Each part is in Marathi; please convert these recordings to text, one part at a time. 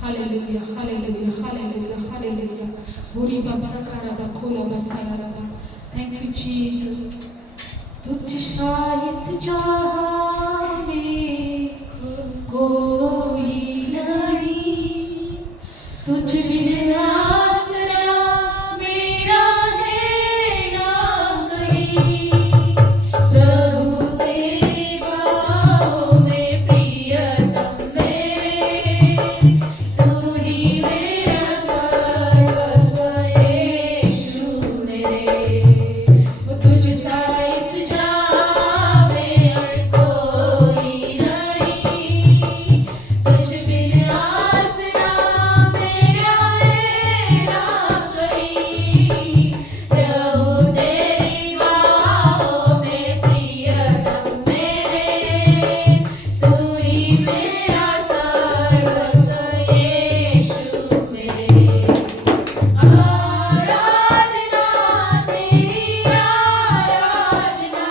Hallelujah, hallelujah, hallelujah, hallelujah. Buri basakara bakula basara. Thank you, Jesus. तुझसा इस जहां में कोई नहीं, तुझ बिन आसरा मेरा है ना कहीं। प्रभु तेरी बाहों में प्रियतम मेरे, तू ही मेरा सर्वस्व यीशु मेरे। तुझसा इस जहां में और कोई नहीं, तुझ बिन आसरा मेरा है ना कहीं। प्रभु तेरी बाहों में प्रियतम मेरे, तू ही मेरा सर्वस्व यीशु मेरे। आराधना तेरी आराधना,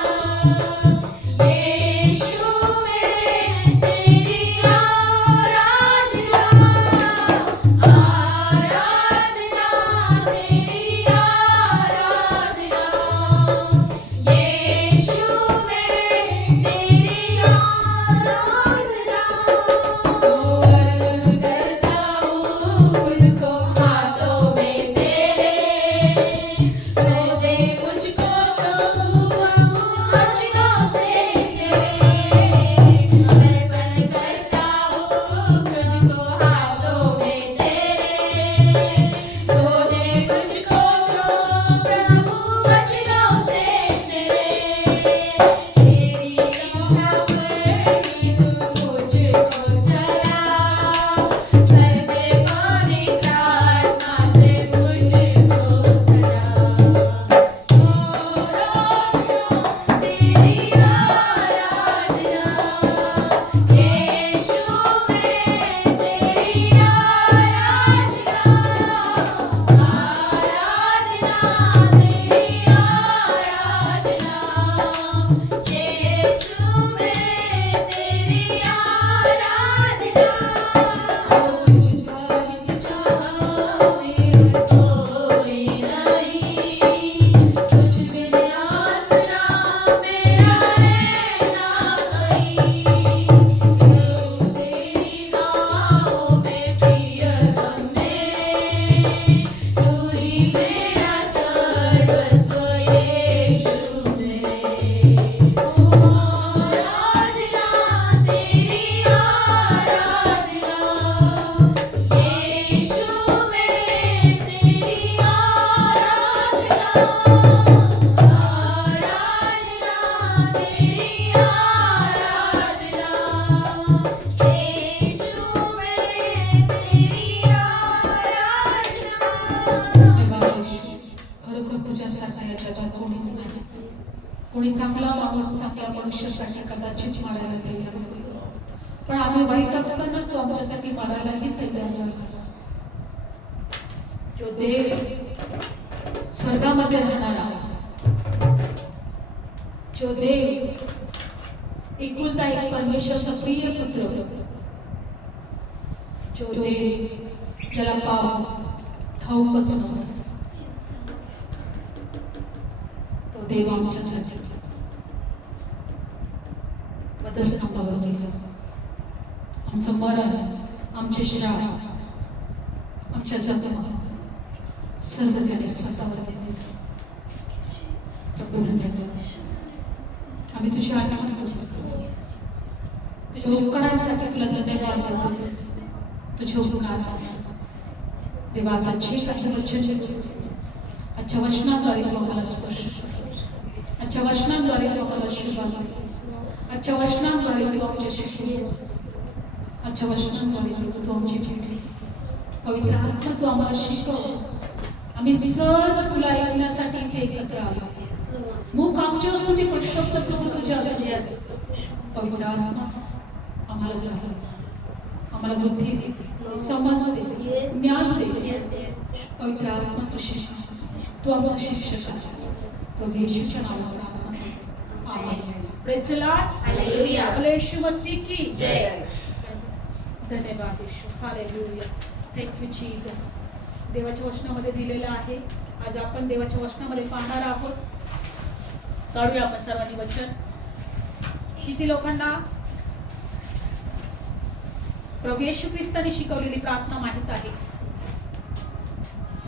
यीशु मेरे तेरी आराधना। आराधना तेरी आराधना, यीशु मेरे तेरी आराधना। अर्पण करता हूँ खुद को हाथों में तेरे, तो दे मुझको प्रभु वचनों से तेरे। अर्पण करता हूँ खुद को हाथों में तेरे, तो दे मुझको प्रभु वचनों से तेरे। तेरी इच्छा पर ही तू मुझको चला, कर दे पानी प्रार्थना से मुझको सजा। तेरी आराधना, यीशु मेरे तेरी आराधना। आराधना तेरी आराधना, यीशु मेरे तेरी आराधना। तुझसा इस जहां में कोई नहीं, तुझ बिन आसरा मेरा है ना कहीं। प्रभु तेरी बाहों में प्रियतम मेरे, तू ही मेरा सर्वस्व यीशु मेरे। आराधना तेरी आराधना, यीशु मेरे तेरी आराधना। आराधना तेरी आराधना, यीशु मेरे तेरी आराधना। खरोखर तुझ्यासारखा या जगात कोणीच नाही। कोणी चांगला माणूस चांगल्या मनुष्यासाठी कदाचित मारायला तयार असेल, पण आम्ही वाईट असतानाच तू आमच्यासाठी मारायलाही तयार झालास। जो देव स्वर्गामध्ये राहणारा, जो देव एकुलता एक परमेश्वरचा प्रिय पुत्र, जो देव ज्याला पाप ठाऊकच नव्हतं, तो देव आमच्यासाठी वधस्तंभावर गेला। आमचं मरण, आमचे श्राप, आमच्या जखमा सर्व त्याने स्वतःवर घेतले। प्रभू धन्यवाद। आम्ही तुझी आठवण करतो, तुझ्या उपकारांसाठी तुला धन्यवाद देतो। तुझे उपकार देवा, आता जे काही वचन आजच्या वचनाद्वारे तू आम्हाला स्पर्श कर, आजच्या वचनाद्वारे तू आम्हाला आशीर्वाद दे, आजच्या वचनाद्वारे तू आमच्याशी बोल, आजच्या वचनाद्वारे तू आमची भेट। पवित्र आत्मा तू आम्हाला शिकव। आम्ही सर्व तुला ऐकण्यासाठी इथे एकत्र आलो। मुख आमचे असू दे, पण शब्द प्रभू तुझ्या असू दे। पवित्र आत्मा आम्हाला जाण, आम्हाला बुद्धी दे, समज दे, ज्ञान दे। पवित्र आत्मा तू शिक्षक, तू आमचा शिक्षक आहे। प्रभू येशूच्या नावात प्रार्थना करतो, amen. Praise the lord, hallelujah. बोलो यीशु मसीह की जय। धन्यवाद Yeshu. Hallelujah. Thank you Jesus. देवाच्या वचनामध्ये दिलेलं आहे. आज आपण देवाच्या वचनामध्ये पाहणार आहोत. काढूया आपण सर्वांनी वचन. किती लोकांना प्रभू येशू ख्रिस्ताने शिकवलेली प्रार्थना माहित आहे?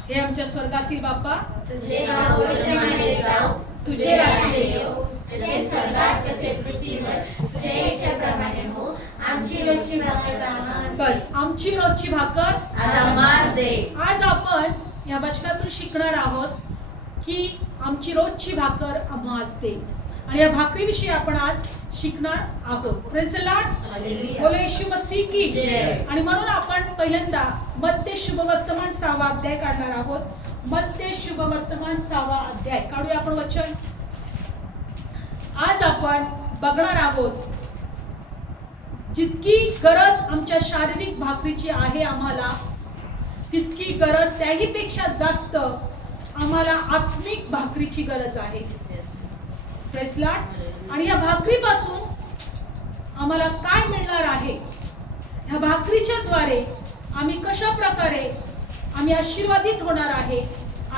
हे आमच्या स्वर्गातील बाप्पा, तुझे नाव पूजिले जाओ, तुझे राज्य येवो, जसे स्वर्गात तसे पृथ्वीवर, तुझ्या इच्छेप्रमाणे हो. आमची रोजची भाकर आम्हाला बस आमची रोजची भाकर आज आम्हाला दे. आज आपण या वचनातून शिकणार आहोत की आमची रोजची भाकर आम्हास दे. आणि या भाकरीविषयी आपण आज शिकणार आहोत. Praise the lord. हालेलुया. बोले येशू मसीह की जय. आणि म्हणून आपण पहिल्यांदा मत्ते शुभवर्तमान 6वा अध्याय काढणार आहोत. मत्ते शुभवर्तमान 6वा अध्याय काढूया आपण वचन. आज आपण बघणार आहोत जितकी गरज आमच्या शारीरिक भाकरीची आहे आम्हाला, तितकी गरज त्याही पेक्षा जास्त आम्हाला आत्मिक भाकरीची गरज आहे. Praise the Lord. आणि या भाकरीपासून आम्हाला काय मिळणार आहे, ह्या भाकरीच्या द्वारे आम्ही कशा प्रकारे आम्ही आशीर्वादित होणार आहे,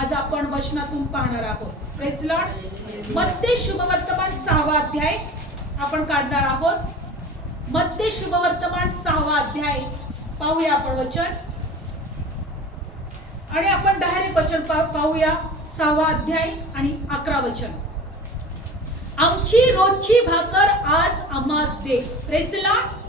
आज आपण वचनातून पाहणार आहोत. Praise the lord. मत्ते शुभवर्तमान 6वा अध्याय आपण काढणार आहोत. मत्ते शुभवर्तमान 6वा अध्याय पाहूया आपण वचन. आणि आपण डायरेक्ट वचन पाहूया. 6वा अध्याय आणि 11 वचन. आमची रोजची भाकर आज आम्हास दे. Praise the Lord.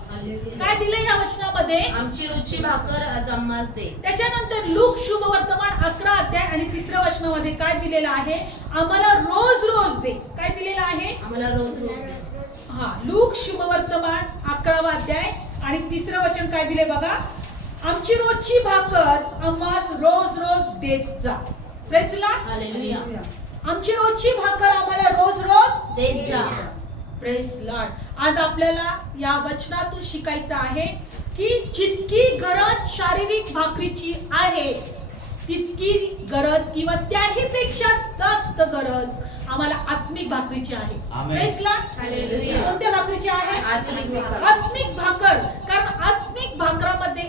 काय दिले या वचनामध्ये? आमची रोजची भाकर आज आम्हाला दे. त्याच्यानंतर लूक शुभवर्तमान 11 अध्याय आणि 3ऱ्या वचनामध्ये काय दिलेलं आहे? आम्हाला रोज रोज दे. काय दिलेलं आहे? आम्हाला रोज रोज दे. हा, लूक शुभवर्तमान 11वा अध्याय आणि 3रं वचन काय दिले बघा. आमची रोजची भाकर आम्हास रोज रोज देत जा. Praise the lord. हालेलुया. आमची रोजची भाकर आम्हाला रोज रोज देत जा. Praise Lord. आज आपल्याला या वचनातून शिकायचं आहे की जितकी गरज शारीरिक भाकरीची आहे, तितकी गरज किंवा त्याही पेक्षा जास्त गरज आम्हाला आत्मिक भाकरीची आहे. Praise Lord. हालेलुया. कोणत्या भाकरीची आहे? आत्मिक भाकर. आत्मिक भाकर. कारण आत्मिक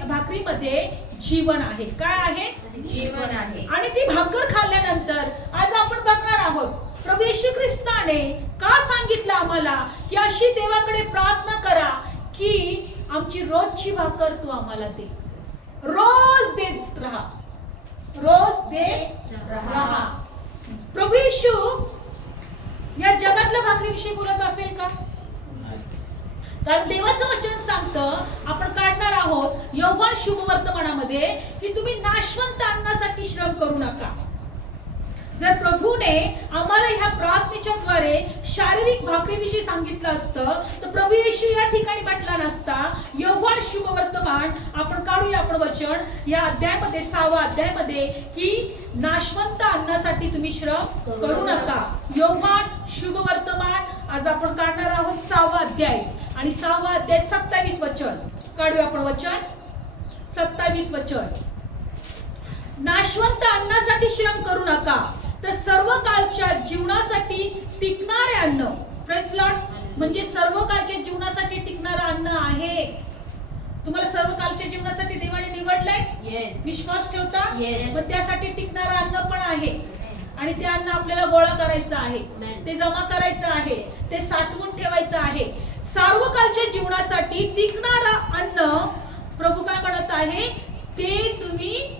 भाकरीमध्ये जीवन आहे. काय आहे? जीवन आहे. आणि ती भाकर खाल्ल्यानंतर आज आपण बघणार आहोत प्रभू येशू ख्रिस्ताने का सांगितलं आम्हाला की अशी देवाकडे प्रार्थना करा की आमची रोजची भाकर तू आम्हाला दे. रोज देत राहा. रोज देत राहा. प्रभू येशू या जगातल्या भाकरीविषयी बोलत असेल का? कारण देवाचं वचन सांगतं, आपण काढणार आहोत योहान शुभवर्तमानामध्ये, की तुम्ही नाशवंत अन्नासाठी श्रम करू नका. जर प्रभूने आम्हाला ह्या प्रार्थनेच्या द्वारे शारीरिक भाकरीविषयी सांगितलं असतं तर प्रभू येशू या ठिकाणी म्हटला नसता. योहान शुभवर्तमान आपण काढूया आपण वचन या अध्यायामध्ये 6वा अध्यायामध्ये की नाशवंत अन्नासाठी तुम्ही श्रम करू नका. योहान शुभवर्तमान आज आपण काढणार आहोत 6वा अध्याय आणि 6वा अध्याय 27 वचन काढूया आपण वचन. 27 वचन. नाशवंत अन्नासाठी श्रम करू नका, तर सर्व काळच्या जीवनासाठी टिकणारे अन्न. Praise Lord. म्हणजे सर्व काळच्या जीवनासाठी टिकणारं अन्न आहे. तुम्हाला सर्व काळच्या जीवनासाठी देवाने निवडलंय. येस. विश्वास ठेवता. Yes. मग त्यासाठी टिकणारं अन्न पण आहे आणि ते अन्न आपल्याला गोळा करायचं आहे. Amen. ते जमा करायचं आहे. ते साठवून ठेवायचं आहे. सार्वकालच्या जीवनासाठी टिकणारं अन्न प्रभू काय म्हणत आहे? ते तुम्ही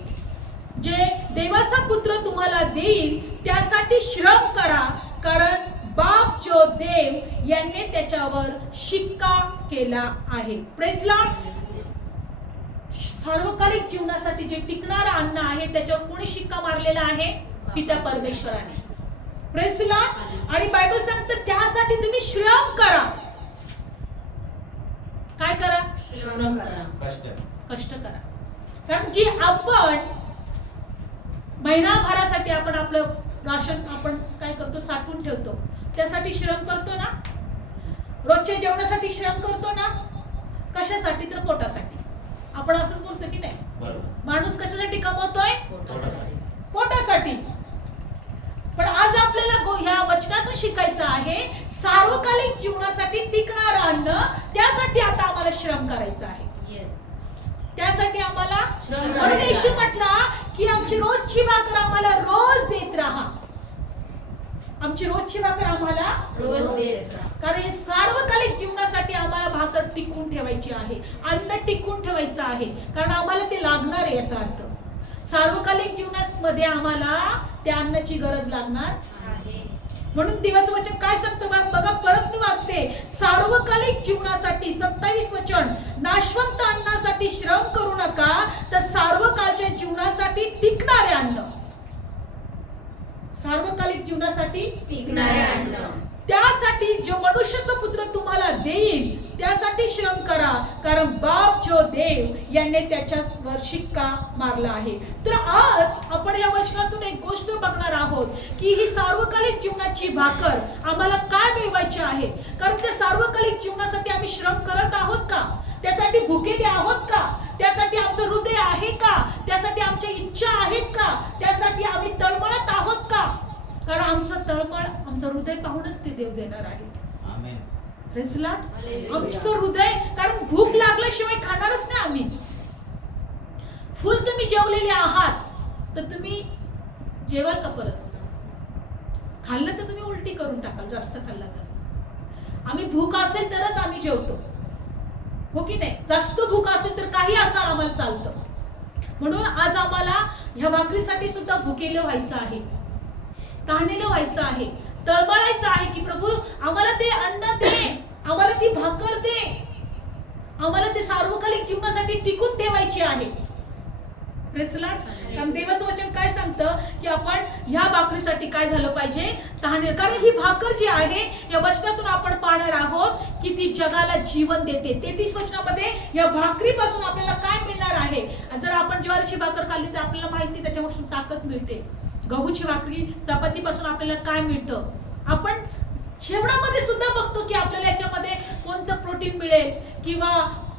जे देवाचा पुत्र तुम्हाला देईल त्यासाठी श्रम करा, कारण बाप जो देव यांनी त्याच्यावर शिक्का केला आहे. Praise Lord. सार्वकालिक जीवनासाठी जे टिकणारं अन्न आहे त्याच्यावर कोणी शिक्का मारलेला आहे? पिता परमेश्वराने. Praise Lord. आणि बायबल सांगतं त्यासाठी तुम्ही श्रम करा. काय करा? श्रम करा. कष्ट करा. कारण जी आपण महिनाभरासाठी आपण आपलं राशन आपण काय करतो? साठवून ठेवतो. त्यासाठी श्रम करतो ना. रोजच्या जेवणासाठी श्रम करतो ना. कशासाठी? तर पोटासाठी. आपण असंच बोलतो की नाही? माणूस कशासाठी कमवतोय? पोटासाठी. पण आज आपल्याला ह्या वचनातून शिकायचं आहे सार्वकालिक जीवनासाठी टिकणारं अन्न, त्यासाठी आता आम्हाला श्रम करायचं आहे. येस. त्यासाठी आम्हाला श्रम म्हणून करायचं येशू आहे. म्हटला की आमची रोजची भाकर आम्हाला रोज देत राहा. आमची रोजची भाकर आम्हाला रोज देत राहा. कारण हे सार्वकालिक जीवनासाठी आम्हाला भाकर टिकून ठेवायची आहे, अन्न टिकून ठेवायचं आहे, कारण आम्हाला ते लागणार आहे. याचा अर्थ सार्वकालिक जीवनामध्ये आम्हाला त्या अन्नाची गरज लागणार आहे. म्हणून देवाचं वचन काय सांगतं बघा, परत मी वाचते. सार्वकालिक जीवनासाठी 27 वचन, नाशवंत अन्नासाठी श्रम करू नका, तर सार्वकालच्या जीवनासाठी टिकणारे अन्न, सार्वकालिक जीवनासाठी टिकणारे अन्न, त्यासाठी जो मनुष्याचा पुत्र तुम्हाला देईल त्यासाठी श्रम करा, कारण बाप जो देव याने त्याच्यावर शिक्का मारला आहे. तर आज आपण या वचनातून एक गोष्ट बघणार आहोत की ही सार्वकालिक जीवनाची भाकर आम्हाला काय मिळवायची आहे. कारण त्या सार्वकालिक जीवनासाठी आम्ही श्रम करत आहोत का? त्यासाठी भुकेले आहोत का? त्यासाठी आमचं हृदय आहे का? त्यासाठी आमच्या इच्छा आहेत का? त्यासाठी आम्ही तळमळत आहोत का? कारण आमचं तळमळ, आमचं हृदय पाहूनच ते देव देणार आहे. आमेन. Praise lord. आमचं हृदय, कारण भूक लागल्याशिवाय खाणारच नाही आम्ही. फुल तुम्ही जेवलेले आहात तर तुम्ही जेवाल का परत? खाल्लं तर तुम्ही उलटी करून टाकाल जास्त खाल्लं तर. आम्ही भूक असेल तरच आम्ही जेवतो, हो की नाही? जास्त भूक असेल तर काही असं आम्हाला चालतं. म्हणून आज आम्हाला ह्या भाकरीसाठी सुद्धा भुकेलं व्हायचं आहे, तहानेलं व्हायचं आहे, तळमळायचं आहे की प्रभू आम्हाला ते अन्न दे, आम्हाला ती भाकर दे, आम्हाला ते सार्वकालिक जीवनासाठी टिकून ठेवायची आहे. Praise Lord. कारण देवाचं वचन काय सांगतं की आपण ह्या भाकरीसाठी काय झालं पाहिजे? तहाने. कारण ही भाकर जी आहे या वचनातून आपण पाहणार आहोत की ती जगाला जीवन देते. 33 वचनामध्ये या भाकरीपासून आपल्याला काय मिळणार आहे? जर आपण ज्वारीची भाकर खाल्ली तर आपल्याला माहिती त्याच्यापासून ताकद मिळते. गहूची भाकरी, चपातीपासून आपल्याला काय मिळतं? आपण जेवणामध्ये सुद्धा बघतो की आपल्याला याच्यामध्ये कोणतं प्रोटीन मिळेल किंवा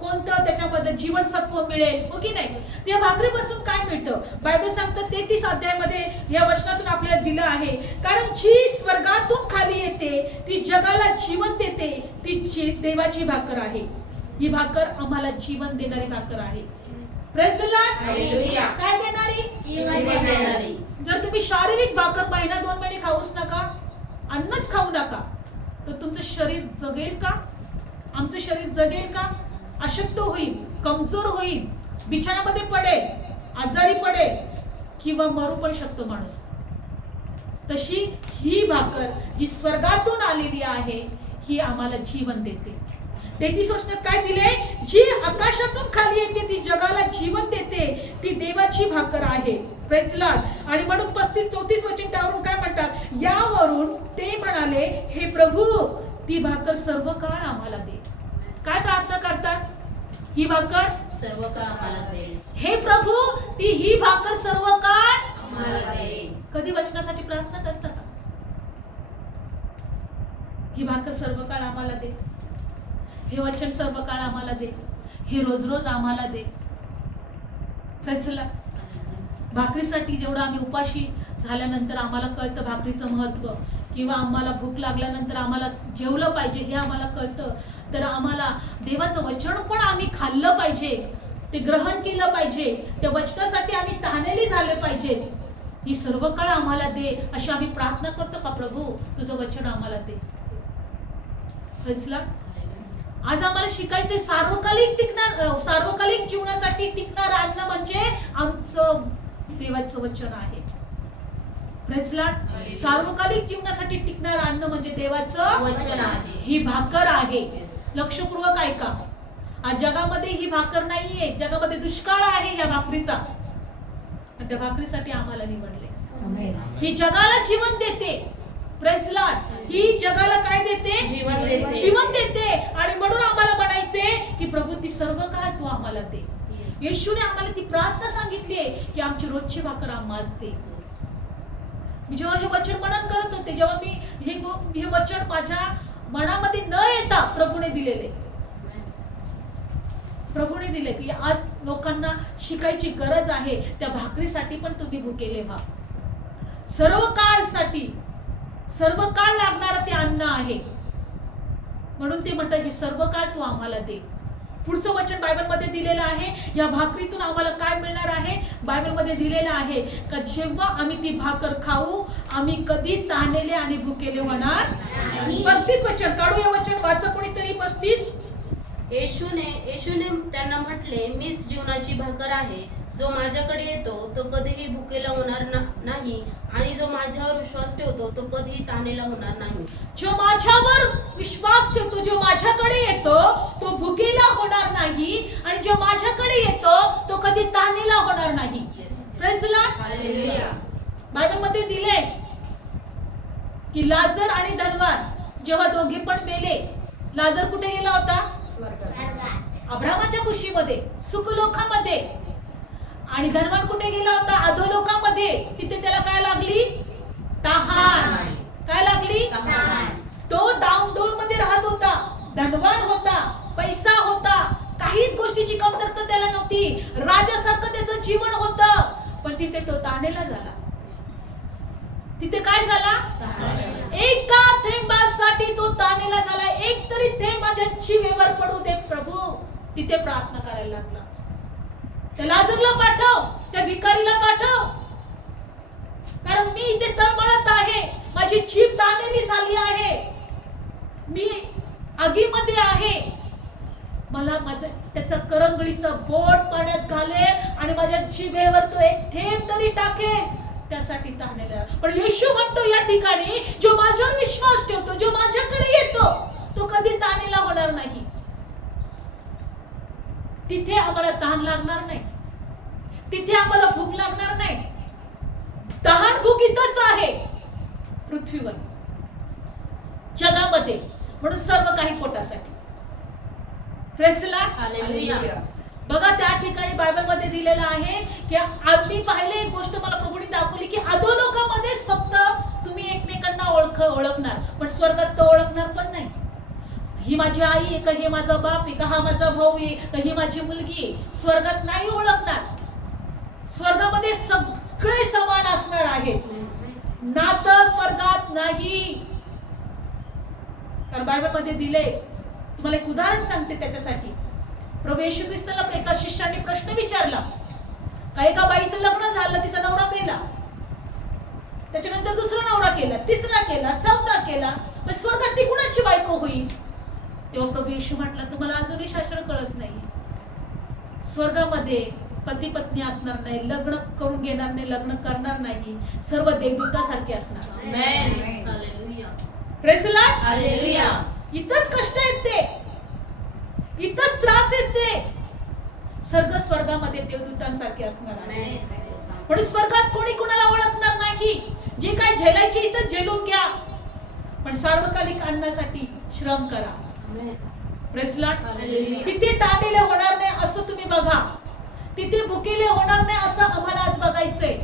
कोणतं त्याच्यामध्ये जीवनसत्व मिळेल, हो की नाही? त्या भाकरीपासून काय मिळतं? बायबल सांगतं 33 अध्यायामध्ये या वचनातून आपल्याला दिलं आहे, कारण जी स्वर्गातून खाली येते ती जगाला जीवन देते, ती देवाची भाकर आहे. ही भाकर आम्हाला जीवन देणारी भाकर आहे. Praise Lord. हालेलुया. काय देणारी? जीवन देणारी. जर तुम्ही शारीरिक भाकर महिना 2 महिने खाऊच नका, अन्नच खाऊ नका, तर तुमचं शरीर जगेल का? आमचं शरीर जगेल का? अशक्त होईल, कमजोर होईल, बिछाणामध्ये पडेल, आजारी पडेल किंवा मरू पण शकतो माणूस. तशी ही भाकर जी स्वर्गातून आलेली आहे ही आम्हाला जीवन देते. 33 वचनात काय दिले? जी आकाशातून खाली येते ती जगाला जीवन देते, ती देवाची भाकर आहे. Praise Lord. आणि म्हणून 35-34 वचन त्यावरून काय म्हणतात? यावरून ते म्हणाले, हे प्रभू ती भाकर सर्व काळ आम्हाला दे. काय प्रार्थना करतात? ही भाकर सर्व काळ आम्हाला दे. हे प्रभू ती ही भाकर सर्व काळ आम्हाला दे. कधी वचनासाठी प्रार्थना करता का? ही भाकर सर्व काळ आम्हाला दे, हे वचन सर्व काळ आम्हाला दे, हे रोज रोज आम्हाला दे. Praise Lord. भाकरीसाठी जेवढं आम्ही उपाशी झाल्यानंतर आम्हाला कळतं भाकरीचं महत्त्व, किंवा आम्हाला भूक लागल्यानंतर आम्हाला जेवलं पाहिजे हे आम्हाला कळतं, तर आम्हाला देवाचं वचन पण आम्ही खाल्लं पाहिजे, ते ग्रहण केलं पाहिजे, त्या वचनासाठी आम्ही तहानेली झाले पाहिजे. ही सर्व काळ आम्हाला दे अशी आम्ही प्रार्थना करतो का? प्रभू तुझं वचन आम्हाला दे. Praise Lord. आज आम्हाला शिकायचंय सार्वकालिक जीवनासाठी टिकणारं अन्न म्हणजे आमचं देवाचं वचन आहे. Praise Lord. सार्वकालिक जीवनासाठी टिकणारं अन्न म्हणजे देवाचं वचन आहे. ही भाकर आहे. लक्षपूर्वक ऐका. आज जगामध्ये ही भाकर नाहीये, जगामध्ये दुष्काळ आहे या भाकरीचा. त्या भाकरीसाठी आम्हाला निवडले. आमेन. ही जगाला जीवन देते. Praise Lord. ही जगाला काय देते? जीवन देते. जीवन देते. आणि म्हणून आम्हाला म्हणायचे की प्रभू ती सर्व काळ तू आम्हाला दे. येशूने आम्हाला ती प्रार्थना सांगितली आहे की आमची रोजची भाकर आम्हास दे. मी जेव्हा हे वचन मनन करत होते, जेव्हा मी हे वचन माझ्या मनामध्ये न येता प्रभूने दिलेले, प्रभूने दिले की आज लोकांना शिकायची गरज आहे. त्या भाकरीसाठी पण तुम्ही भुकेले व्हा. सर्व काळसाठी, सर्व काळ लागणारं ते अन्न आहे. म्हणून ते म्हणतात हे सर्व काळ तू आम्हाला दे. पुढचं वचन बायबलमध्ये दिलेलं आहे. या भाकरीतून आम्हाला काय मिळणार आहे? बायबलमध्ये दिलेलं आहे का जेव्हा आम्ही ती भाकर खाऊ आम्ही कधी तहानलेले आणि भुकेले होणार नाही. 35 वचन काढू. या वचन वाचा कोणीतरी. 35. येशूने त्यांना म्हटले, मीच जीवनाची भाकर आहे. जो माझ्याकडे येतो तो कधीही भुकेला होणार नाही आणि जो माझ्यावर विश्वास ठेवतो तो कधीही तहानेला होणार नाही. जो माझ्यावर विश्वास ठेवतो, जो माझ्याकडे येतो तो भुकेला होणार नाही आणि जो माझ्याकडे येतो तो कधी तहानेला होणार नाही. Praise the lord. हालेलुया. बायबलमध्ये दिले की लाजर आणि धनवान जेव्हा दोघे पण मेले, लाजर कुठे गेला होता? अब्राहमाच्या कुशीमध्ये, सुखलोकामध्ये. आणि धनवान कुठे गेला होता? अधोलोकामध्ये. तिथे त्याला काय लागली? तहान. काय लागली? तो डाऊनडोल मध्ये राहत होता, धनवान होता, पैसा होता, काहीच गोष्टीची कमतरता त्याला नव्हती, राजासारखं त्याचं जीवन होतं. पण तिथे तो तहानेला झाला. तिथे काय झाला? एका थेंबासाठी तो तहानेला झाला. एक तरी थेंब माझ्या जिभेवर पडू दे प्रभू. तिथे प्रार्थना करायला लागला. त्या लाजरला पाठव, त्या भिकारीला पाठव, कारण मी इथे तळमळत आहे, माझी जीभ तहानेली झाली आहे, मी आगीमध्ये आहे. मला माझं त्याचं करंगळीचं बोट पाण्यात घालेल आणि माझ्या जिभेवर तो एक थेंब तरी टाकेल, त्यासाठी तहानेला. पण येशू म्हणतो या ठिकाणी, जो माझ्यावर विश्वास ठेवतो, जो माझ्याकडे येतो तो कधी तहानेला होणार नाही. तिथे आम्हाला तहान लागणार नाही, तिथे आम्हाला भूक लागणार नाही. तहान भूक इथंच आहे पृथ्वीवर, जगामध्ये. म्हणून सर्व काही पोटासाठी. Praise the lord. हालेलुया. बघा त्या ठिकाणी बायबलमध्ये दिलेलं आहे की आम्ही पाहिले एक गोष्ट मला प्रभूने दाखवली की अधोलोकामध्येच फक्त तुम्ही एकमेकांना ओळखणार, पण स्वर्गात तो ओळखणार पण नाही. ही माझी आई आहे का, हे माझा बाप आहे का, हा माझा भाऊ आहे का, ही माझी मुलगी आहे, स्वर्गात नाही ओळखणार. स्वर्गामध्ये सगळे समान असणार आहेत. नातं स्वर्गात नाही. कारण बायबलमध्ये दिले. तुम्हाला एक उदाहरण सांगते त्याच्यासाठी. प्रभू येशू ख्रिस्ताला एका शिष्याने प्रश्न विचारला का एका बाईचं लग्न झालं, तिचा नवरा मेला, त्याच्यानंतर दुसरा नवरा केला, तिसरा केला, चौथा केला, पण स्वर्गात ती कुणाची बायको होईल? तेव्हा प्रभू येशू म्हटला, तुम्हाला अजूनही शास्त्र कळत नाही. स्वर्गामध्ये पती पत्नी असणार नाही, लग्न करून घेणार नाही, लग्न करणार नाही, सर्व देवदूतासारखे असणार. Amen. Hallelujah. Praise the lord. Hallelujah. इथंच कष्ट आहेत ते, इथंच त्रास आहेत ते. सर्व स्वर्गामध्ये देवदूतांसारखे असणार आहे. म्हणून स्वर्गात कोणी कुणाला ओळखणार नाही. जे काय झेलायचे इथं झेलून घ्या, पण सार्वकालिक अन्नासाठी श्रम करा. Praise the lord. हालेलुया. तिथे तहानेले होणार नाही असं तुम्ही बघा, तिथे भुकेले होणार नाही असं आम्हाला आज बघायचंय.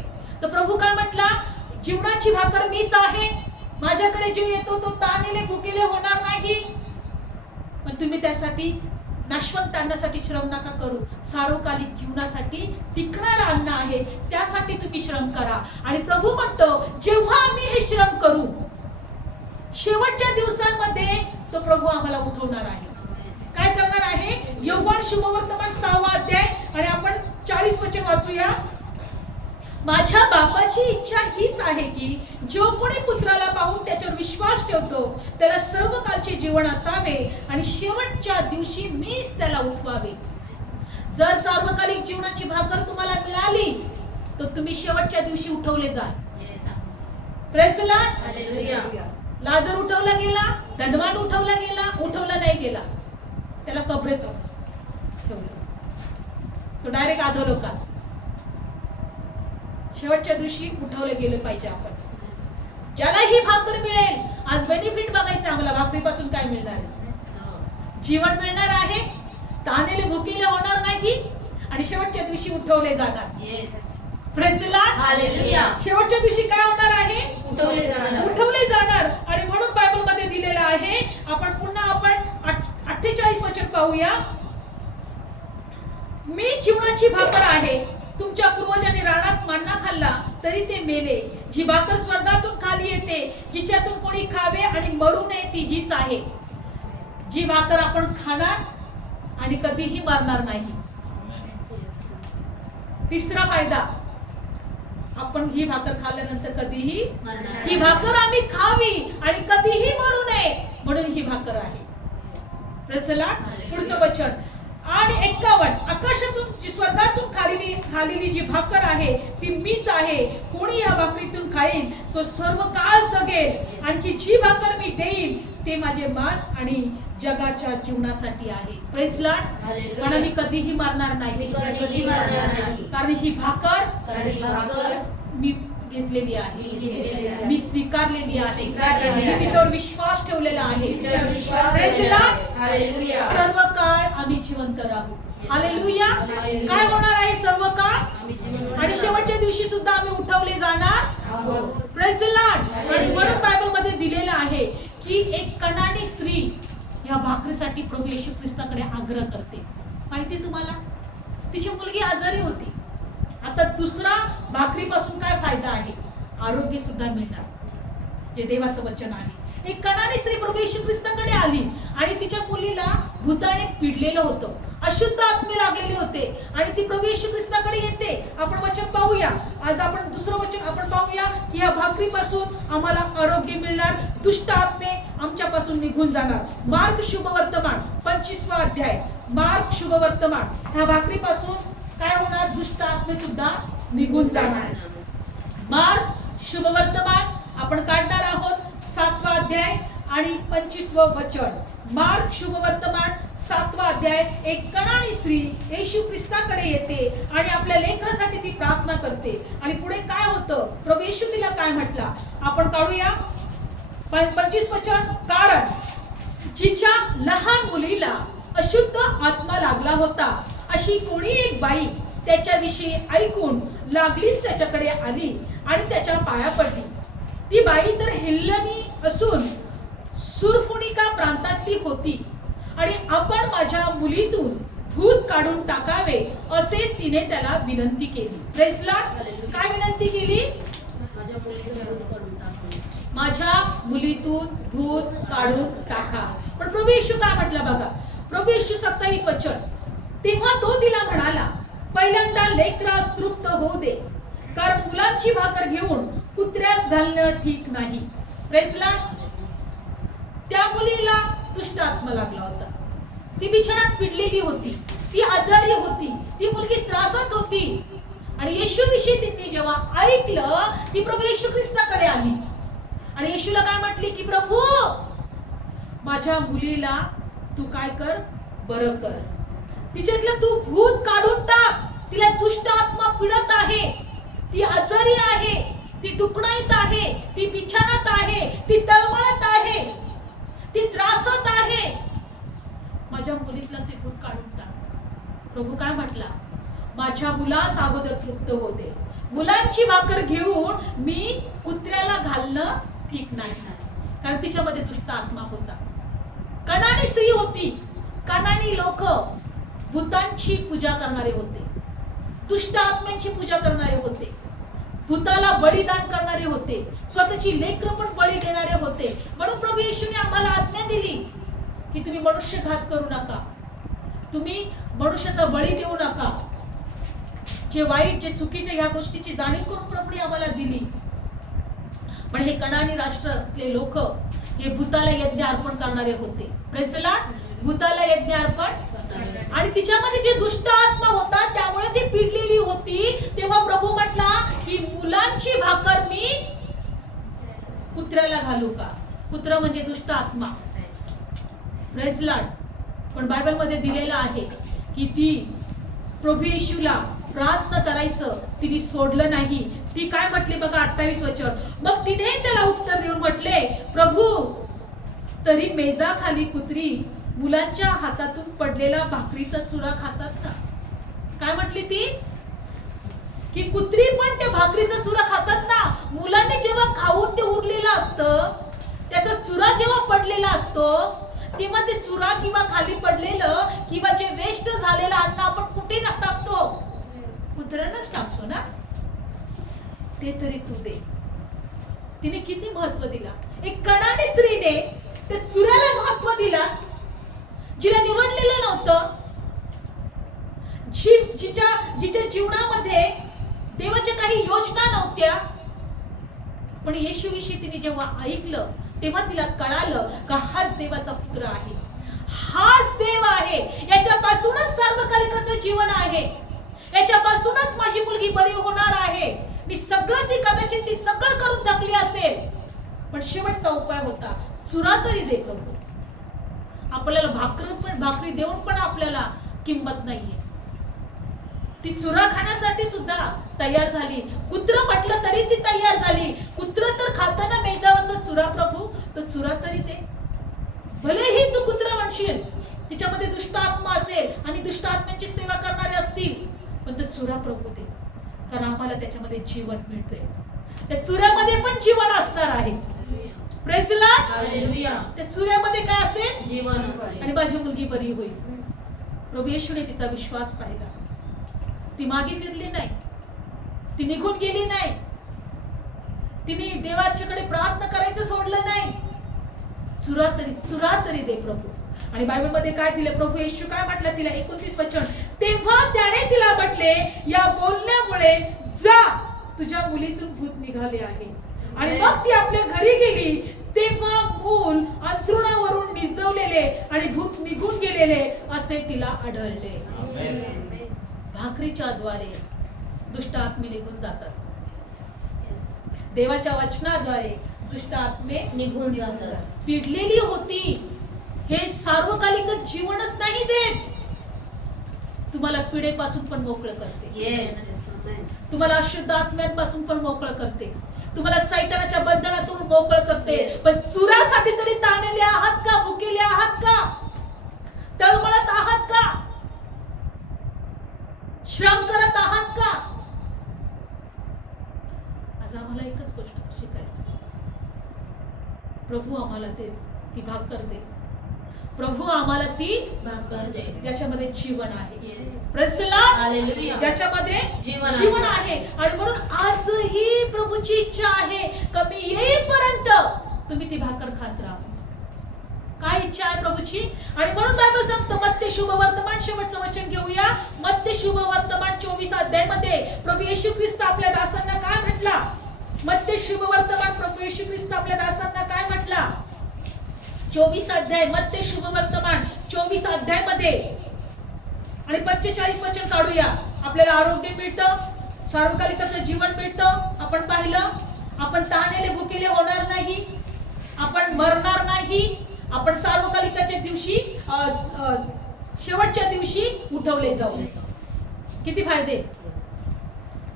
तर प्रभू काय म्हटला? जीवनाची भाकर मीच आहे, माझ्याकडे जो येतो तो तहानेले भुकेले होणार नाही. पण तुम्ही त्यासाठी नाशवंत अन्नासाठी श्रम नका करू, सार्वकालिक जीवनासाठी टिकणारं अन्न आहे, त्यासाठी तुम्ही श्रम करा. आणि प्रभू म्हणतो जेव्हा आम्ही हे श्रम करू, शेवटच्या दिवसांमध्ये तो प्रभू आम्हाला उठवणार आहे. काय करणार आहे? योहान शुभवर्तमान 6वा अध्याय आणि आपण 40 वचन वाचूया. माझ्या बापाची इच्छा हीच आहे की जो कोणी पुत्राला पाहून त्याच्यावर विश्वास ठेवतो त्याला सर्व कालचे जीवन असावे आणि शेवटच्या दिवशी मीच त्याला उठवावे. जर सार्वकालिक जीवनाची भाकर तुम्हाला मिळाली तर तुम्ही शेवटच्या दिवशी उठवले जाल. Praise the lord. हालेलुया. लाजर उठवला गेला, धनवान उठवला गेला, उठवला नाही गेला, त्याला कबरेत ठेवलं, तो डायरेक्ट अधोलोकात. शेवटच्या दिवशी उठवले गेले पाहिजे आपण. ज्याला ही भाकर मिळेल, आज बेनिफिट बघायचं आम्हाला, भाकरीपासून काय मिळणार आहे? जीवन मिळणार आहे, तहानेले भुकेले होणार नाही आणि शेवटच्या दिवशी उठवले जाणार. Praise the lord. हालेलुया. शेवटच्या दिवशी काय होणार आहे? उठवले जाणार. उठवले जाणार. आणि म्हणून बायबल मध्ये दिलेलं आहे. आपण पुन्हा 48 वचन पाहूया. मी जीवनाची भाकर आहे. तुमच्या पूर्वजांनी रानात मन्ना खाल्ला तरी ते मेले. जी भाकर स्वर्गातून खाली येते, जिच्यातून कोणी खावे आणि मरू नये, ती हीच आहे. जी भाकर आपण खाणार आणि कधीही मरणार नाही. तिसरा फायदा, आपण ही भाकर खाल्ल्यानंतर कधीही ही भाकर आम्ही खावी आणि कधीही मरू नये म्हणून ही भाकर आहे. Praise the Lord. पुढचं वचन आणि 51, आकाशातून स्वर्गातून खालेली जी भाकर आहे ती मीच आहे. कोणी या भाकरीतून खाईल तो सर्व काळ जगेल. आणखी जी भाकर मी देईन ते माझे मांस आणि जगाच्या जीवनासाठी आहे. Praise the Lord. पण आम्ही कधीही मरणार नाही, कारण ही भाकर मी घेतलेली आहे, मी स्वीकारलेली आहे, मी तिच्यावर विश्वास ठेवलेला आहे. Praise the Lord. सर्व काळ आम्ही जिवंत राहू. हालेलुया. काय होणार आहे सर्व काळ? आणि शेवटच्या दिवशी सुद्धा आम्ही उठवले जाणार. Praise the Lord. आणि म्हणून बायबल मध्ये दिलेलं आहे की एक कनानी स्त्री या भाकरीसाठी प्रभू येशू ख्रिस्ताकडे आग्रह करते. माहिती तुम्हाला, तिची मुलगी आजारी होती. आता दुसरा भाकरीपासून काय फायदा आहे? आरोग्य सुद्धा मिळणार, जे देवाचं वचन आहे. एक कनानी स्त्री प्रभू येशू ख्रिस्ताकडे आली आणि तिच्या मुलीला भूताने पिडलेलं होतं, अशुद्ध आत्मे लागलेले होते आणि ती प्रभू येशू ख्रिस्ताकडे येते. आपण वचन पाहूया. आज आपण दुसरं वचन आपण पाहूया की या भाकरीपासून आम्हाला आरोग्य मिळणार, दुष्ट आत्मे आमच्यापासून निघून जाणार. मार्क शुभवर्तमान 25वा अध्याय. मार्क शुभवर्तमान. ह्या भाकरीपासून काय होणार? दुष्ट आत्मे सुद्धा निघून जाणार. मार्क शुभवर्तमान आपण काढणार आहोत 7वा अध्याय आणि 25वं वचन. मार्क शुभवर्तमान 7वा अध्याय. एक कनानी स्त्री येशू ख्रिस्ताकडे येते आणि आपल्या लेकरासाठी ती प्रार्थना करते. आणि पुढे काय होतं? प्रभू येशू तिला काय म्हटला आपण काढूया. 25 वचन. कारण जिच्या लहान मुलीला अशुद्ध आत्मा लागला होता अशी कोणी एक बाई त्याच्याविषयी ऐकून लागलीच त्याच्याकडे आली आणि त्याच्या पाया पडली. ती बाई तर हेल्लनी असून सुरफुनिका प्रांतातली होती आणि आपण माझ्या मुलीतून भूत काढून टाकावे असे तिने त्याला विनंती केली. Praise the Lord. काय विनंती केली? माझ्या मुलीतून भूत काढून टाका. पण प्रभू येशू काय म्हटलं बघा. प्रभू येशू 27 वचन. तेव्हा तो तिला म्हणाला, पहिल्यांदा लेकरास तृप्त होऊ दे, कारण मुलांची भाकर घेऊन कुत्र्यास घालणं ठीक नाही. Praise the Lord. त्या मुलीला दुष्ट आत्मा लागला होता. ती बिछाण्यात पिडलेली होती, ती आजारी होती, ती मुलगी त्रासात होती. आणि येशू विषयी तिने जेव्हा ऐकलं ती प्रभू येशू ख्रिस्ताकडे आली आणि येशूला काय म्हटली की प्रभू माझ्या मुलीला तू काय कर, बरं कर. तिच्यातलं तू भूत काढून टाक. तिला दुष्ट आत्मा पिडत आहे, ती आजारी आहे, ती दुखणीत आहे, ती बिछाण्यात आहे, ती तळमळत आहे, ती त्रासात आहे. माझ्या मुलीतलं ते भूत काढून टाक. प्रभू काय म्हटला? माझ्या मुलास अगोदर तृप्त होते, मुलांची भाकर घेऊन मी कुत्र्याला घालणं ठीक नाही, कारण तिच्यामध्ये दुष्ट आत्मा होता. कनानी स्त्री होती. कनानी लोक भूतांची पूजा करणारे होते, दुष्ट आत्म्यांची पूजा करणारे होते, भूताला बलिदान करणारे होते, स्वतःची लेकरं पण बळी देणारे होते. म्हणून प्रभू येशूने आम्हाला आज्ञा दिली की तुम्ही मनुष्यघात करू नका, तुम्ही मनुष्याचा बळी देऊ नका. जे वाईट, जे चुकीचे ह्या गोष्टीची जाणीव करून प्रभूने आम्हाला दिली. पण हे कनानी राष्ट्रातले लोक हे भूताला यज्ञ अर्पण करणारे होते. Praise the Lord. भूताला यज्ञ अर्पण आणि तिच्यामध्ये जे दुष्ट आत्मा होता त्यामुळे ती पिडलेली होती. तेव्हा प्रभू म्हटला की मुलांची भाकर मी कुत्र्याला घालू का? कुत्रा म्हणजे दुष्ट आत्मा. Praise the Lord. पण बायबल मध्ये दिलेलं आहे की ती प्रभू येशूला प्रार्थना करायचं तिने सोडलं नाही. ती काय म्हटली बघा 28 वचन. मग तिने त्याला उत्तर देऊन म्हटले, प्रभू तरी मेजाखाली कुत्री मुलांच्या हातातून पडलेला भाकरीचा चुरा खातात का? काय म्हटली ती? की कुत्री पण त्या भाकरीचा चुरा खातात ना. मुलांनी जेव्हा खाऊन ते उरलेलं असतं, त्याचा चुरा जेव्हा पडलेला असतो तेव्हा ते चुरा किंवा खाली पडलेलं किंवा जे वेस्ट झालेलं अन्न आपण कुठे टाकतो? कुत्र्यांनाच टाकतो ना. ते तरी तू दे. तिने किती महत्व दिला. एक कनानी स्त्रीने त्या चुऱ्याला महत्व दिला, जिला निवडलेलं नव्हतं, जिच्या जीवनामध्ये देवाच्या काही योजना नव्हत्या, पण येशूविषयी तिने जेव्हा ऐकलं तेव्हा तिला कळालं का हाच देवाचा पुत्र आहे, हाच देव आहे, याच्यापासूनच सार्वकालिकाचं जीवन आहे, याच्यापासूनच माझी मुलगी बरी होणार आहे. मी सगळं ती कदाचित ती सगळं करून टाकली असेल, पण शेवटचा उपाय होता चुरा तरी दे प्रभू. आपल्याला भाकरी देऊन पण आपल्याला किंमत नाहीये. ती चुरा खाण्यासाठी सुद्धा तयार झाली. कुत्र म्हटलं तरी ती तयार झाली. कुत्र तर खाताना मेजावरचा चुरा प्रभू, तो चुरा तरी दे. भलेही तू कुत्र म्हणशील, तिच्यामध्ये दुष्ट आत्मा असेल आणि दुष्ट आत्म्यांची सेवा करणारे असतील, पण तो चुरा प्रभू दे, कारण आम्हाला त्याच्यामध्ये जीवन मिळते. त्या चुऱ्यामध्ये पण जीवन असणार आहे. Praise the lord, hallelujah. त्या चुऱ्यामध्ये काय असेल? जीवन असेल. आणि माझी मुलगी बरी होईल. प्रभू येशूने तिचा विश्वास पाहिला. ती मागे फिरली नाही, ती निघून गेली नाही, तिने देवाच्याकडे प्रार्थना करायचं सोडलं नाही. चुरा तरी दे प्रभू. आणि बायबल मध्ये काय दिले? प्रभू येशू काय म्हटलं तिला? 29 वचन, तेव्हा त्याने तिला म्हटले, या बोलण्यामुळे जा, तुझ्या मुलीतून भूत निघाले आहे. आणि मग ती आपल्या घरी गेली, तेव्हा मूल अंथरुणावरून निजवलेले आणि भूत निघून गेलेले असे तिला आढळले. भाकरीच्या द्वारे दुष्ट आत्मे निघून जातात. देवाच्या वचनाद्वारे दुष्ट आत्मे निघून जातात. पिडलेली होती. हे सार्वकालिक जीवनच नाही देत, तुम्हाला पिढेपासून पण मोकळं करते. तुम्हाला अशुद्ध आत्म्यांपासून पण मोकळं करते. तुम्हाला सैतानाच्या बंधनातून मोकळं करते. पण चुरासाठी तरी ताणलेले आहात का? भुकेले आहात का? तळमळत आहात का? श्रम करत आहात का? आज आम्हाला एकच गोष्ट शिकायचं, प्रभू आम्हाला ती भाकर दे. प्रभू आम्हाला ती भाकर दे, ज्याच्यामध्ये जीवन आहे. Praise praise the lord, hallelujah. ज्याच्यामध्ये जीवन जीवन आहे. आणि म्हणून आजही प्रभूची इच्छा आहे का मी येईपर्यंत तुम्ही ती भाकर खात राहा. काय इच्छा आहे प्रभूची? आणि म्हणून बायबल सांगतो, मत्ते शुभ वर्तमान शेवटचं वचन घेऊया. मत्ते शुभ वर्तमान 24 अध्यायामध्ये प्रभू येशू ख्रिस्त आपल्या दासांना काय म्हटला? मत्ते शुभ वर्तमान प्रभू येशू ख्रिस्त आपल्या दासांना काय म्हटला? 24 अध्याय, मत्ते शुभ वर्तमान 24 अध्याय मध्ये आणि 45 वचन काढूया. आपल्याला आरोग्य मिळतं, सार्वकालिकाचं जीवन मिळतं. आपण पाहिलं, आपण तहानेले भुकेले होणार नाही, आपण मरणार नाही, आपण सार्वकालिकाच्या दिवशी शेवटच्या दिवशी उठवले जाऊ. किती फायदे!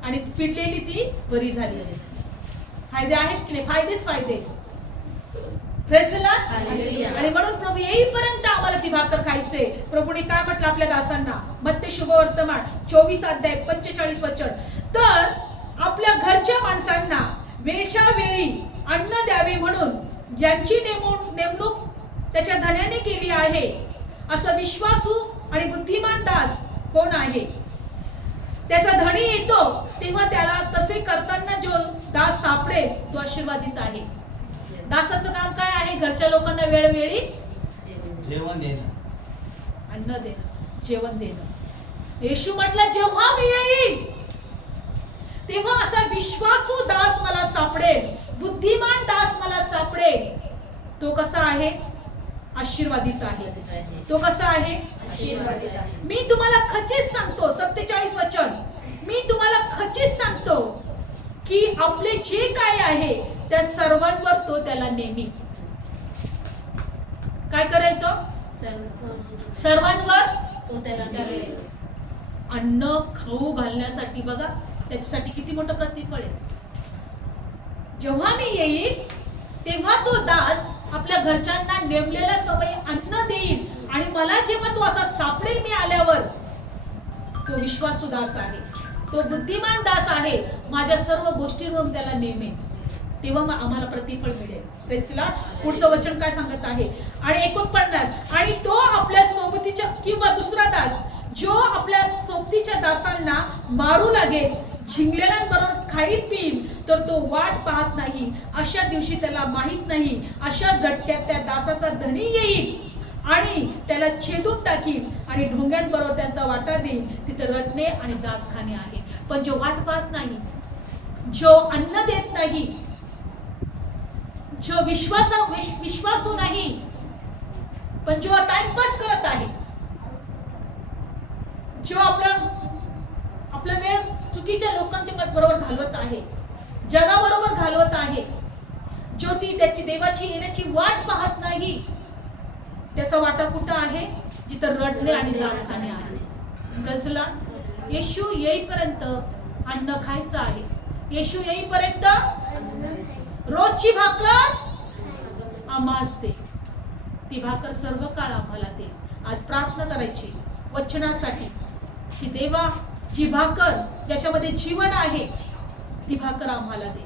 आणि पिडलेली ती बरी झाली. फायदे आहेत की नाही? फायदेच फायदे. Praise the lord, hallelujah. आणि म्हणून प्रभू येईपर्यंत आम्हाला ती भाकर खायचे. प्रभूने काय म्हटलं आपल्या दासांना? मत्ते शुभ वर्तमान 24 अध्याय 45 वचन, तर आपल्या घरच्या माणसांना वेळच्या वेळी अन्न द्यावे म्हणून ज्यांची नेमणूक त्याच्या धन्याने केली आहे, असं विश्वासू आणि बुद्धिमान दास कोण आहे? त्याचा धनी येतो तेव्हा त्याला तसे करताना जो दास सापडेल तो आशीर्वादित आहे. दासाचं काम काय आहे? घरच्या लोकांना वेळोवेळी जेवण देणं, अन्न देणं, जेवण देणं. येशू म्हटलं, जेव्हा मी येईल तेव्हा असा विश्वासू दास मला सापडेल, बुद्धिमान दास मला सापडेल. तो कसा आहे? आशीर्वादित आहे. तो कसा आहे? आशीर्वादित आहे. मी तुम्हाला खचित सांगतो, 47 वचन, मी तुम्हाला खचित सांगतो की आपले जे काय आहे त्या सर्वांवर तो त्याला नेहमी काय करेल? तो सर्वांवर तो त्याला नेईल. अन्न खाऊ घालण्यासाठी बघा, त्याच्यासाठी किती मोठं प्रतिफळ आहे. जेव्हा मी येईल तेव्हा तो दास आपल्या घरच्यांना नेमलेल्या सवयी अन्न देईल. आणि मला जेव्हा तो असा सापडेल मी आल्यावर, तो विश्वासू दास आहे, तो बुद्धिमान दास आहे, माझ्या सर्व गोष्टींवरून त्याला नेमेल, तेव्हा मग आम्हाला प्रतिफळ मिळेल. Praise the Lord. पुढचं वचन काय सांगत आहे? आणि 49, आणि तो आपल्या सोबतीच्या किंवा दुसरा दास जो आपल्या सोबतीच्या दासांना मारू लागेल, झिंगलेल्यांबरोबर खाईल पिईल, तर तो वाट पाहत नाही. अशा दिवशी त्याला माहित नाही, अशा घटक्यात त्या दासाचा धनी येईल आणि त्याला छेदून टाकील आणि ढोंग्यांबरोबर त्यांचा वाटा देईल. तिथे रडणे आणि दात खाणे आहे. पण जो वाट पाहत नाही, जो अन्न देत नाही, जो विश्वासू नाही, पण जो टाइमपास करत आहे, जो आपला वेळ चुकीच्या लोकांच्या बरोबर घालवत आहे, जगाबरोबर घालवत आहे, जो ती त्याची देवाची येण्याची वाट पाहत नाही, त्याचा वाटा कुठं आहे? जिथं रडणे आणि दात खाणे आहे. प्रजला येशू येईपर्यंत अन्न खायचं आहे. येशू येईपर्यंत रोजची भाकर आम्हास दे. ती भाकर सर्व काळ आम्हाला दे. आज प्रार्थना करायची वचनासाठी की देवा, जी भाकर ज्याच्यामध्ये जीवन आहे, ती भाकर आम्हाला दे.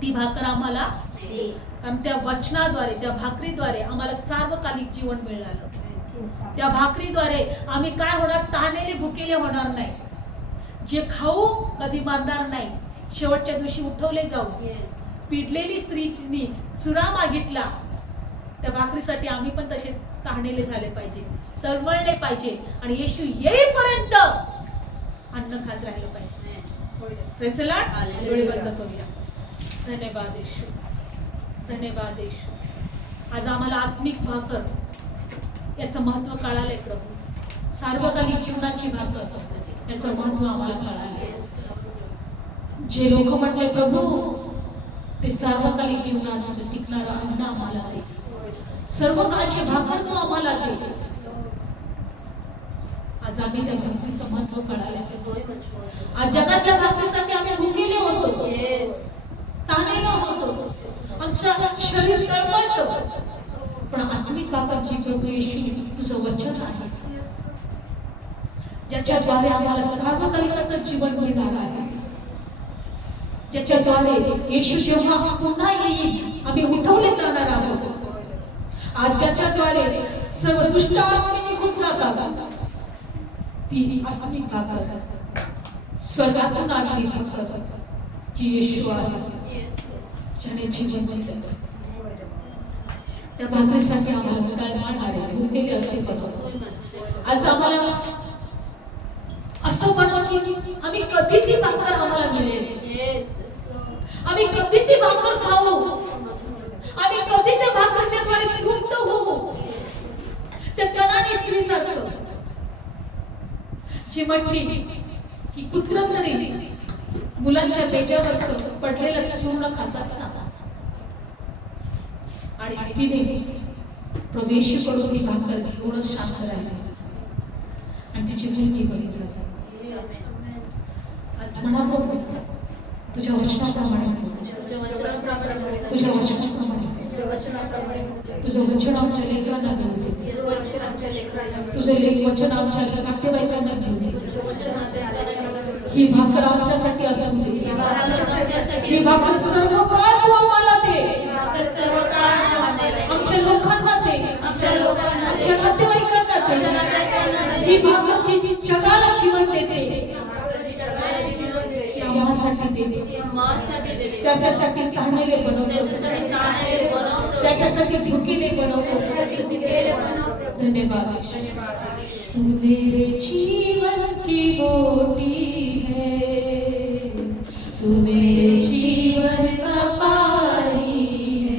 ती भाकर आम्हाला दे. कारण त्या वचनाद्वारे, त्या भाकरीद्वारे आम्हाला सार्वकालिक जीवन मिळालं. त्या भाकरीद्वारे आम्ही काय होणार? तहानेले भुकेले होणार नाही. जे खाऊ कधी मारणार नाही. शेवटच्या दिवशी उठवले जाऊ. पिडलेली स्त्रीनी चुरा मागितला. त्या भाकरीसाठी आम्ही पण तसे तहानेले झाले पाहिजे, तळमळले पाहिजे आणि येशू येईपर्यंत अन्न खात राहिलं पाहिजे. Praise the Lord. डोळे बंद करूया. धन्यवाद येशू, धन्यवाद येशू. आज आम्हाला आत्मिक भाकर याचं महत्व कळालंय प्रभू. सार्वकालिक जीवनाची भाकर याचं महत्व आम्हाला कळालंय. जे लोक म्हटले प्रभू ते सार्वकालिक जीवनाचं टिकणारं अन्न आम्हाला दे. सर्व काळची भाकर तू आम्हाला दे. आज आम्ही त्या भाकरीचं महत्व कळालंय. आज जगाच्या भाकरीसाठी आम्ही भुकेले होतो, ताणलेलो होतो, आमचं शरीर तळमळतं. पण आत्मिक भाकरची प्रभू येशू तुझं वचन आहे, ज्याच्याद्वारे आम्हाला सार्वकालिकाचं जीवन मिळणार आहे. ज्याच्याद्वारे येशू जेव्हा पुन्हा येईल आम्ही उठवले जाणार आहोत. आज ज्याच्याद्वारे सर्व दुष्ट आत्मे निघून जातात, ती आत्मिक भाकर, स्वर्गातून आलेली भाकर जी येशू आहे, ज्याने जीवन दिलं. त्या भाकरीसाठी आम्हाला तळमळणारे भुकेले असे बनव. आज आम्हाला असं बनव की आम्ही कधी ती भाकर आम्हाला मिळेल, आम्ही कधी ती भाकर खाऊ, आम्ही कधी त्या भाकरच्या द्वारे तृप्त होऊ. त्या कनानी स्त्री सारखं जी म्हटली की कुत्र तरी मुलांच्या बेजावरच पडलेलं चूर्ण खातात ना, आणि तिने प्रवेश करून ती भाकर घेऊनच शांत राहिली आणि तिची मुलगी बरी झाली. आज म्हणा प्रभू तुझ्या वचनाप्रमाणे, तुझ्या वचनाप्रमाणे, तुझं वचन आमच्या लेकरांना मिळते, तुझं वचन आमच्या नातेवाईकांना मिळते. ही भाकर आमच्यासाठी असू दे. ही भाकर सर्व काळ तू आम्हाला दे. आमच्या लोकांना दे, आमच्या नातेवाईकांना दे. ही भाकर जी जगाला जीवन देते, आम्हासाठी दे. त्याच्यासाठी तहानेले बनवतो, त्याच्यासाठी भुकेले बनवतो. धन्यवाद. तू मेरे जीवन की रोटी है, तू मेरे जीवन का पानी है,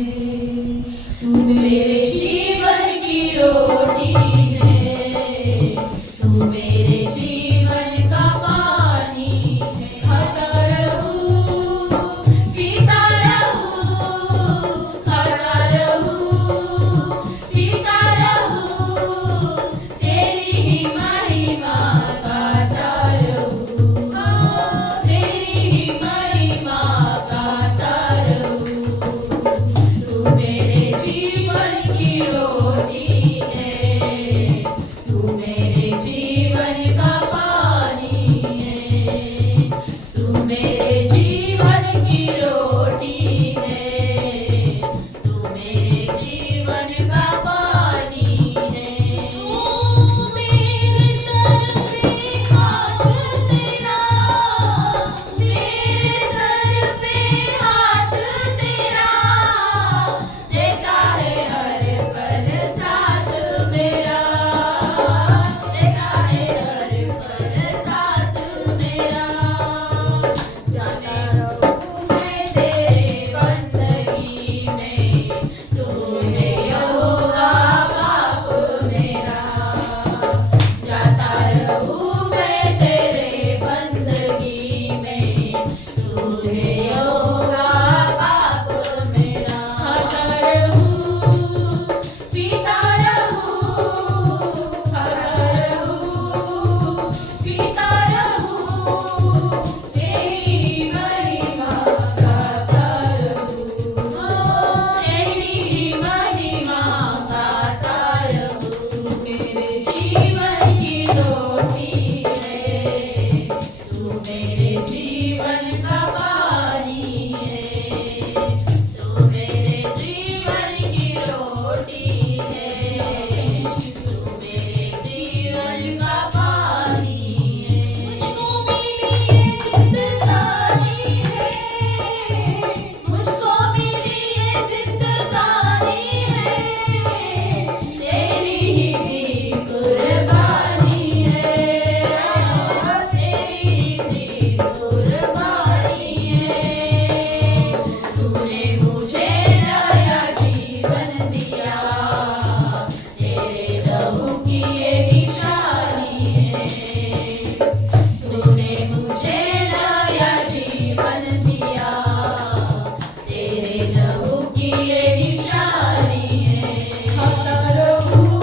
तू मेरे जीवन की रोटी है, तू मेरे जीवन का पानी है. खाता रहूं, पीता रहूं, खाता रहूं, पीता रहूं, तेरी ही महिमा गाता रहूं, तेरी ही महिमा मेरे जीवन का पानी है, तू मेरे जीवन की रोटी है, तू मेरे जीवन का पानी है। मुझको मिली ये जिंदगानी है, मुझको मिली ये जिंदगानी है, तेरी ही कुर्बानी है, तेरी ही कुर्बानी है। तूने मुझे नया जीवन दिया, तेरे लहू की ये निशानी है। तूने मुझे नया जीवन दिया, तेरे लहू की ये निशानी है। खाता रहूं,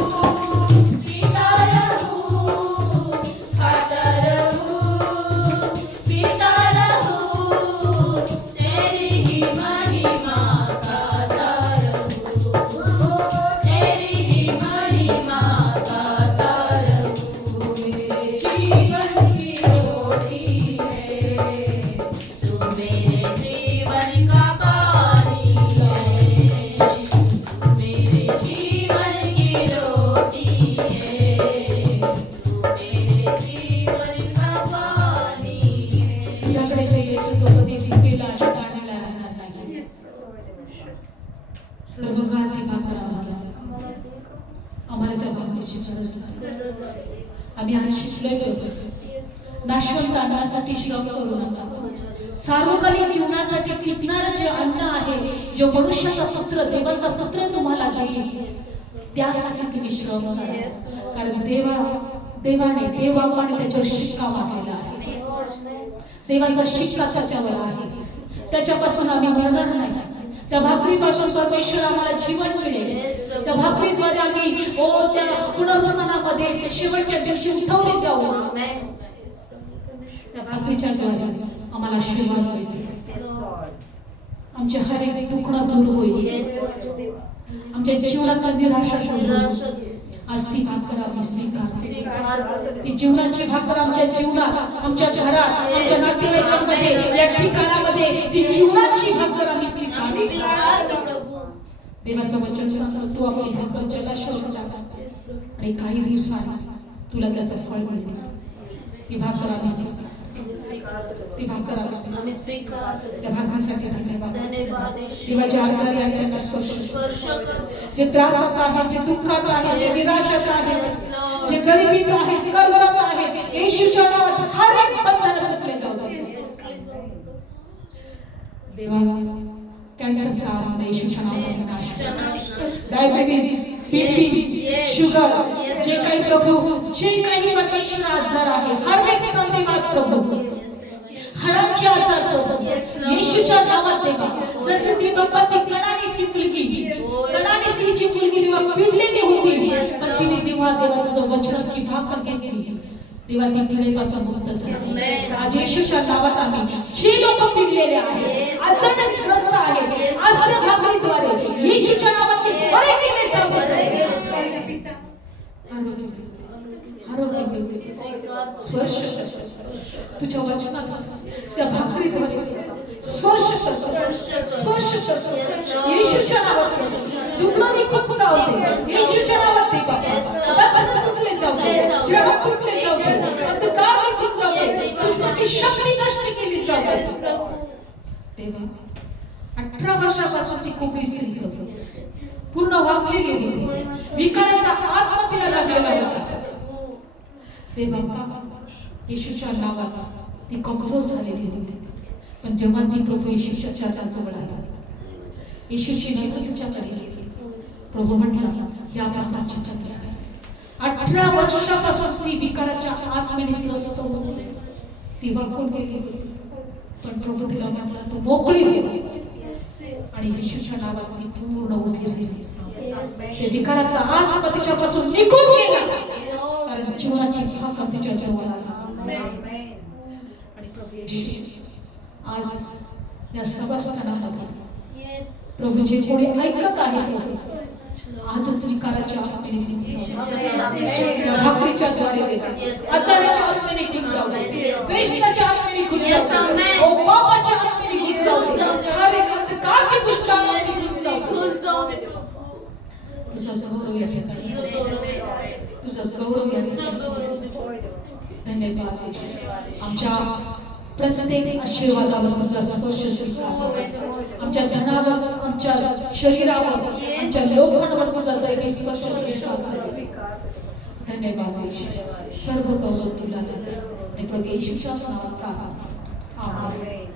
पीता रहूं, खाता रहूं, पीता रहूं, तेरी ही महिमा गाता रहूं, तेरी ही महिमा गाता रहूं। मेरे जीवन की रोटी है, तू मेरे जीवन का पानी है, तू मेरे जीवन की रोटी है, तू मेरे जीवन का पानी है। तुझ्याकडे जे येतं तो कधी भीतीला टाळायला राहणार नाही. सर्व काळ ती भाकर आम्हाला त्या भाकरीची गरज आहे. आम्ही आज शिकलोय नाशवंत अन्नासाठी श्रम करू नका. सार्वकालिक जीवनासाठी टिकणारं जे अन्न आहे, जो मनुष्याचा पुत्र देवाचा पुत्र तुम्हाला देईल, त्यासाठी तुम्ही श्रम करा. कारण देवाने देवापाने त्याच्यावर शिक्का मारलेला आहे. देवाचा शिक्का त्याच्यावर आहे. त्याच्यापासून आम्ही मरणार नाही. त्या भाकरीपासून परमेश्वर आम्हाला जीवन मिळेल. त्या भाकरीद्वारे आम्ही त्या पुनरुत्थानामध्ये ते शेवटच्या दिवशी उठवले जाऊ. त्या भाकरीच्या द्वारे आम्हाला आशीर्वाद मिळतील. आमचे हर एक दुखणं दूर होईल. आमच्या जीवनातला निराशा दूर होईल. आज ती भाकर आम्ही स्वीकारतो. ती जीवनाची भाकर आमच्या जीवनात, आमच्या घरात, आमच्या नातेवाईकांमध्ये, या ठिकाणामध्ये ती जीवनाची भाकर आम्ही स्वीकारतो. देवाचं वचन सांगतो, तू आपली भाकर जलाशयावर टाक आणि काही दिवसांनी तुला त्याचं फळ मिळेल. ती भाकर आम्ही स्वीकारतो. ती भाकर आम्ही स्वीकारतो. त्या भाकरीसाठी धन्यवाद. देवाच्या आजारी आहे त्यांना स्पर्श कर. जे त्रासात आहेत, जे दुःखात आहेत, जे निराशात आहेत, जे गरिबीत आहेत, कर्जात आहेत, येशूच्या नावात हर एक बंधन तुटले जाऊ दे. देवा कॅन्सरचा आम्हाला येशूच्या नावाने नाश कर. डायबिटीज, बीपी, शुगर, जे काही प्रभू, जे काही परमेश्वर आजार आहे, हर एक संधिवात प्रभू, हडांचे आजार प्रभू, येशूच्या नावात देवा. जसे ती बाप्पा ती कणानेची मुलगी देवा पिडलेली होती, पण तिने तेव्हा देवा तुझं वचनाची भाकर घेतली. तेव्हा ती पिढीपासून मुक्त झाली. आज येशूच्या नावात आम्ही जे लोक पिडलेले आहेत, आजारग्रस्त आहेत, आज त्या भाकरीद्वारे येशूच्या नावात ते बरे केले जाऊ. आरोग्य मिळते. स्पर्श तुझ्या वचनात त्या भाकरीद्वारे स्पर्श करतो. येशूच्या नावात दुखणं निघून जाऊ दे. येशूच्या नावात दे बाबा. बंधन तुटले जाऊ दे. छळ तुटले जाऊ दे. अंधकार निघून जाऊ दे. दुष्टाची शक्ती नष्ट केली जाऊ दे. तेव्हा 18 वर्षापासून ती खूप स्त्री होती. पूर्ण वाकलेली होती. विकाराचा आत्मा तिला लागलेला होता. देवा येशूच्या नावात ती कमजोर झालेली होती. पण जेव्हा ती प्रभू येशूच्या चरणाजवळ आला, येशूची नजर तिच्याकडे गेली. प्रभू म्हटला, या पापाची चक्र आहे. 18 वर्षापासून ती विकाराच्या आत्म्याने त्रस्त होती. ती वाकून गेली होती. पण प्रभू तिला म्हटला, तू मोकळी हो. आणि येशूच्या नावात ती पूर्ण उभी राहिली. ते विकाराचा आत्मा तिच्यापासून निघून गेला. कारण जीवनाची भाकर तिच्या जवळ आली. आणि प्रभू येशू आज या सभास्थानामध्ये प्रभू जे कोणी ऐकत आहे, आजच विकाराच्या आत्म्याने भाकरीच्या द्वारे आजाराच्या आत्म्याने घेऊन जाऊ, व्यसनाच्या आत्म्याने तुझा गौरव या ठिकाणी तुझा गौरव या ठिकाणी धन्यवाद येशू. आमच्या प्रत्येक आशीर्वादावर तुझा स्पर्श स्वीकार. आमच्या धनावर, आमच्या शरीरावर, आमच्या लोखंडावर तुझा दैवी स्पर्श स्वीकार. धन्यवाद येशू. सर्व गौरव तुला देतो. आणि प्रभू येशूच्या नावात प्रार्थना. आमेन.